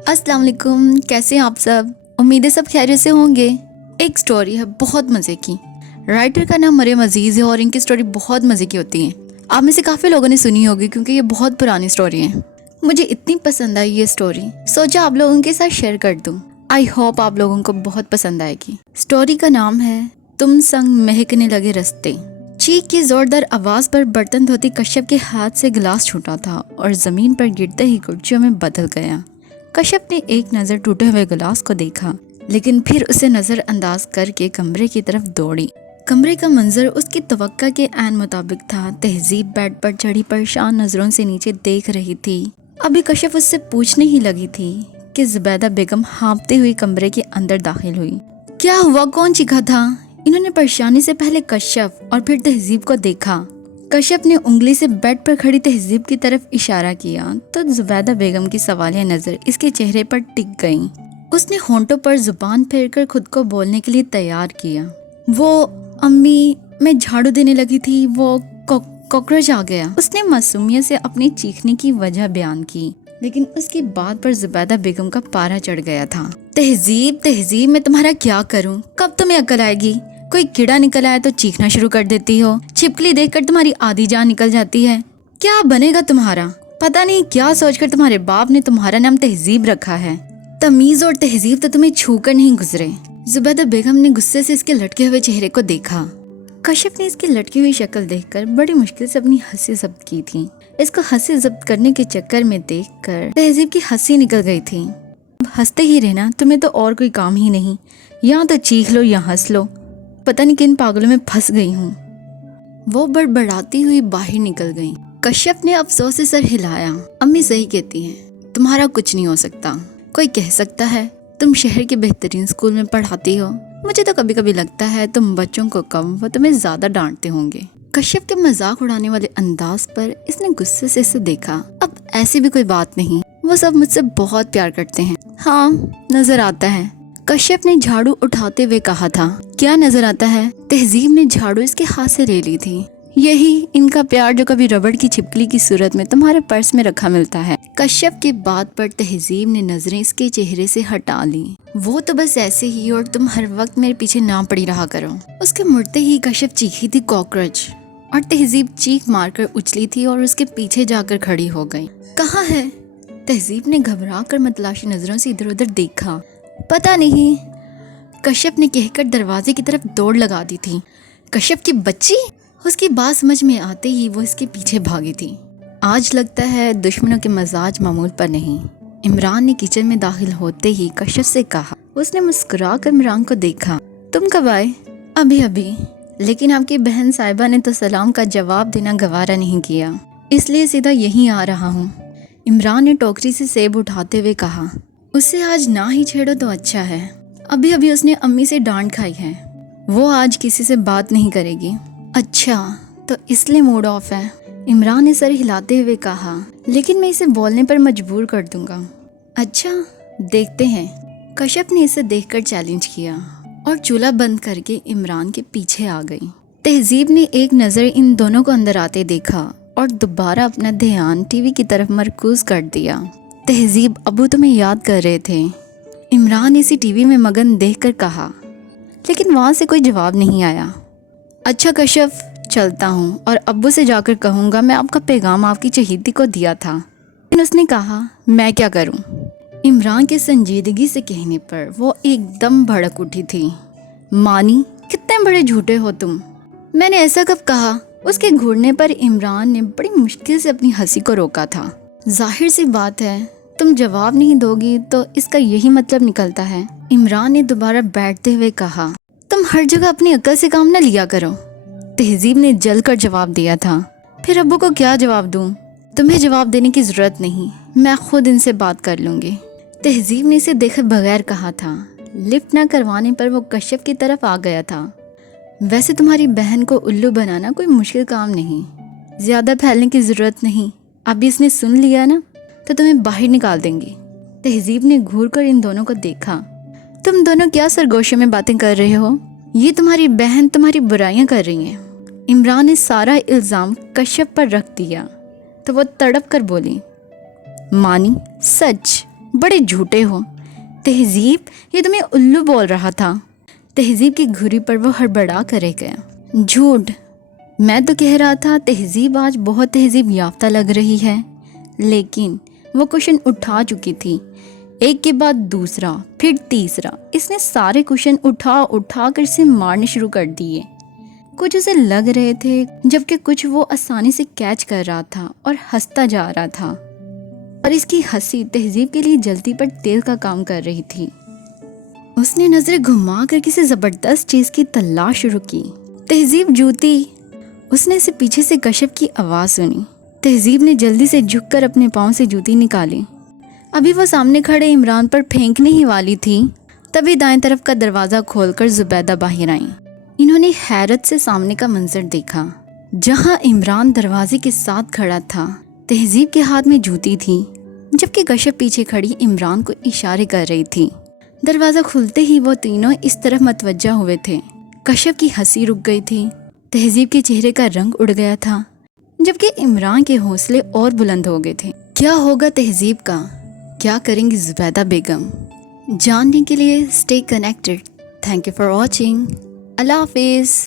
अस्सलाम वालेकुम, कैसे हैं आप सब? उम्मीद है सब खैरियत से होंगे। एक स्टोरी है बहुत मज़े की। राइटर का नाम मरियम अजीज़ है और इनकी स्टोरी बहुत मज़े की होती है। आप में से काफ़ी लोगों ने सुनी होगी क्योंकि ये बहुत पुरानी स्टोरी है। मुझे इतनी पसंद आई ये स्टोरी, सोचा आप लोगों के साथ शेयर कर दूं। आई होप आप लोगों को बहुत पसंद आएगी। स्टोरी का नाम है तुम संग महकने लगे रस्ते। चीख की जोरदार आवाज पर बर्तन धोती कश्यप के हाथ से गिलास छूटा था और जमीन पर गिरते ही गुर्जियों में बदल गया। कश्यप ने एक नज़र टूटे हुए गिलास को देखा, लेकिन फिर उसे नज़रअंदाज करके कमरे की तरफ दौड़ी। कमरे का मंजर उसकी तवक्का के ऐन मुताबिक था। तहजीब बेड पर चढ़ी परेशान नज़रों से नीचे देख रही थी। अभी कश्यप उससे पूछने ही लगी थी कि जुबैदा बेगम हाँफते हुई कमरे के अंदर दाखिल हुई। क्या हुआ, कौन चीखा था? इन्होंने परेशानी से पहले कश्यप और फिर तहजीब को देखा। कश्यप ने उंगली से बेड पर खड़ी तहजीब की तरफ इशारा किया तो जुबैदा बेगम की सवालिया नजर इसके चेहरे पर टिक गई। उसने होंठों पर जुबान फेरकर खुद को बोलने के लिए तैयार किया। वो अम्मी, मैं झाड़ू देने लगी थी, वो कॉकरोच आ गया। उसने मासूमियत से अपनी चीखने की वजह बयान की, लेकिन उसकी बात पर जुबैदा बेगम का पारा चढ़ गया था। तहजीब, मैं तुम्हारा क्या करूं? कब तुम्हें अकल आएगी? कोई कीड़ा निकल आए तो चीखना शुरू कर देती हो। छिपकली देखकर तुम्हारी आधी जान निकल जाती है। क्या बनेगा तुम्हारा? पता नहीं क्या सोचकर तुम्हारे बाप ने तुम्हारा नाम तहजीब रखा है। तमीज और तहजीब तो तुम्हें छूकर नहीं गुजरे। जुबैदा बेगम ने गुस्से से इसके लटके हुए चेहरे को देखा। कश्यप ने इसकी लटकी हुई शक्ल देखकर बड़ी मुश्किल से अपनी हंसी जब्त की थी। इसको हंसी जब्त करने के चक्कर में देखकर तहजीब की हंसी निकल गई थी। हंसते ही रहना, तुम्हें तो और कोई काम ही नहीं। यहाँ तो चीख लो या हंस लो, पता नहीं किन पागलों में फंस गई हूँ। वो बड़बड़ाती हुई बाहर निकल गई। कश्यप ने अफसोस से सर हिलाया। अम्मी सही कहती हैं, तुम्हारा कुछ नहीं हो सकता। कोई कह सकता है तुम शहर के बेहतरीन स्कूल में पढ़ाती हो। मुझे तो कभी कभी लगता है तुम बच्चों को कम व तुम्हें ज्यादा डांटते होंगे। कश्यप के मजाक उड़ाने वाले अंदाज पर इसने गुस्से से इसे देखा। अब ऐसी भी कोई बात नहीं, वो सब मुझसे बहुत प्यार करते हैं। हाँ, नजर आता है, कश्यप ने झाड़ू उठाते हुए कहा था। क्या नजर आता है? तहजीब ने झाड़ू इसके हाथ से ले ली थी। यही इनका प्यार जो कभी रबड़ की छिपकली की सूरत में तुम्हारे पर्स में रखा मिलता है। कश्यप की बात पर तहजीब ने नजरें इसके चेहरे से हटा ली। वो तो बस ऐसे ही, और तुम हर वक्त मेरे पीछे ना पड़ी रहा करो। उसके मुड़ते ही कश्यप चीखी थी कॉकरोच, और तहजीब चीख मारकर उछली थी और उसके पीछे जाकर खड़ी हो गई। कहाँ है? तहजीब ने घबरा कर मतलाशी नजरों से इधर उधर देखा। पता नहीं, कश्यप ने कहकर दरवाजे की तरफ दौड़ लगा दी थी। कश्यप की बच्ची? उसकी बात समझ में आते ही वो इसके पीछे भागी थी। आज लगता है दुश्मनों के मजाज मामूल पर नहीं। इमरान ने किचन में दाखिल होते ही कश्यप से कहा। उसने मुस्कुरा कर इमरान को देखा। तुम कब आए? अभी, लेकिन आपकी बहन साहिबा ने तो सलाम का जवाब देना गवारा नहीं किया, इसलिए सीधा यहीं आ रहा हूँ। इमरान ने टोकरी से सेब उठाते हुए कहा। उससे आज ना ही छेड़ो तो अच्छा है। अभी उसने अम्मी से डांट खाई है। वो आज किसी से बात नहीं करेगी। अच्छा, तो इसलिए मूड ऑफ है? इमरान ने सर हिलाते हुए कहा। लेकिन मैं इसे बोलने पर मजबूर कर दूंगा। अच्छा, देखते हैं। कश्यप ने इसे देखकर चैलेंज किया और चूल्हा बंद करके इमरान के पीछे आ गई। तहजीब ने एक नज़र इन दोनों को अंदर आते देखा और दोबारा अपना ध्यान टीवी की तरफ मरकूज कर दिया। तहजीब, अबू तुम्हें याद कर रहे थे, इमरान इसी टीवी में मगन देखकर कहा, लेकिन वहाँ से कोई जवाब नहीं आया। अच्छा कश्यप, चलता हूँ और अब्बू से जाकर कहूँगा मैं आपका पैगाम आपकी चहेती को दिया था। लेकिन उसने कहा, मैं क्या करूँ? इमरान के संजीदगी से कहने पर वो एकदम भड़क उठी थी। मानी, कितने बड़े झूठे हो तुम। मैंने ऐसा कब कहा? उसके घूरने पर इमरान ने बड़ी मुश्किल से अपनी हंसी को रोका था। जाहिर सी बात है, तुम जवाब नहीं दोगी तो इसका यही मतलब निकलता है। इमरान ने दोबारा बैठते हुए कहा। तुम हर जगह अपनी अक्ल से काम न लिया करो। तहजीब ने जलकर जवाब दिया था। फिर अब्बू को क्या जवाब दूं? तुम्हें जवाब देने की जरूरत नहीं, मैं खुद इनसे बात कर लूंगी। तहजीब ने इसे देखे बगैर कहा था। लिफ्ट न करवाने पर वो कश्यप की तरफ आ गया था। वैसे तुम्हारी बहन को उल्लू बनाना कोई मुश्किल काम नहीं, ज्यादा फैलने की जरूरत नहीं। अभी इसने सुन लिया ना तो तुम्हें बाहर निकाल देंगी। तहजीब ने घूर कर इन दोनों को देखा। तुम दोनों क्या सरगोशे में बातें कर रहे हो? ये तुम्हारी बहन तुम्हारी बुराइयां कर रही हैं। इमरान ने सारा इल्ज़ाम कश्यप पर रख दिया तो वो तड़प कर बोली, मानी सच बड़े झूठे हो। तहजीब, ये तुम्हें उल्लू बोल रहा था। तहजीब की घुरी पर वो हड़बड़ा कर रह गया। झूठ, मैं तो कह रहा था तहजीब आज बहुत तहजीब याफ्ता लग रही है। लेकिन वो कुशन उठा चुकी थी, एक के बाद दूसरा, फिर तीसरा। इसने सारे कुशन उठा उठा कर इसे मारने शुरू कर दिए। कुछ उसे लग रहे थे, जबकि कुछ वो आसानी से कैच कर रहा था और हंसता जा रहा था। और इसकी हंसी तहजीब के लिए जल्दी पर तेल का काम कर रही थी। उसने नजरें घुमा कर किसी जबरदस्त चीज की तलाश शुरू की। तहजीब जूती। उसने इसे पीछे से कश्यप की आवाज सुनी। तहजीब ने जल्दी से झुककर अपने पाँव से जूती निकाली। अभी वो सामने खड़े इमरान पर फेंकने ही वाली थी, तभी दाएं तरफ का दरवाज़ा खोलकर जुबैदा बाहर आईं। इन्होंने हैरत से सामने का मंजर देखा, जहां इमरान दरवाजे के साथ खड़ा था। तहजीब के हाथ में जूती थी, जबकि कश्यप पीछे खड़ी इमरान को इशारे कर रही थी। दरवाज़ा खुलते ही वो तीनों इस तरफ मतवज्जा हुए थे। कश्यप की हंसी रुक गई थी, तहजीब के चेहरे का रंग उड़ गया था, जबकि इमरान के हौसले और बुलंद हो गए थे। क्या होगा तहजीब का, क्या करेंगी जुबैदा बेगम, जानने के लिए stay connected. Thank you for watching. अल्लाह हाफिज़।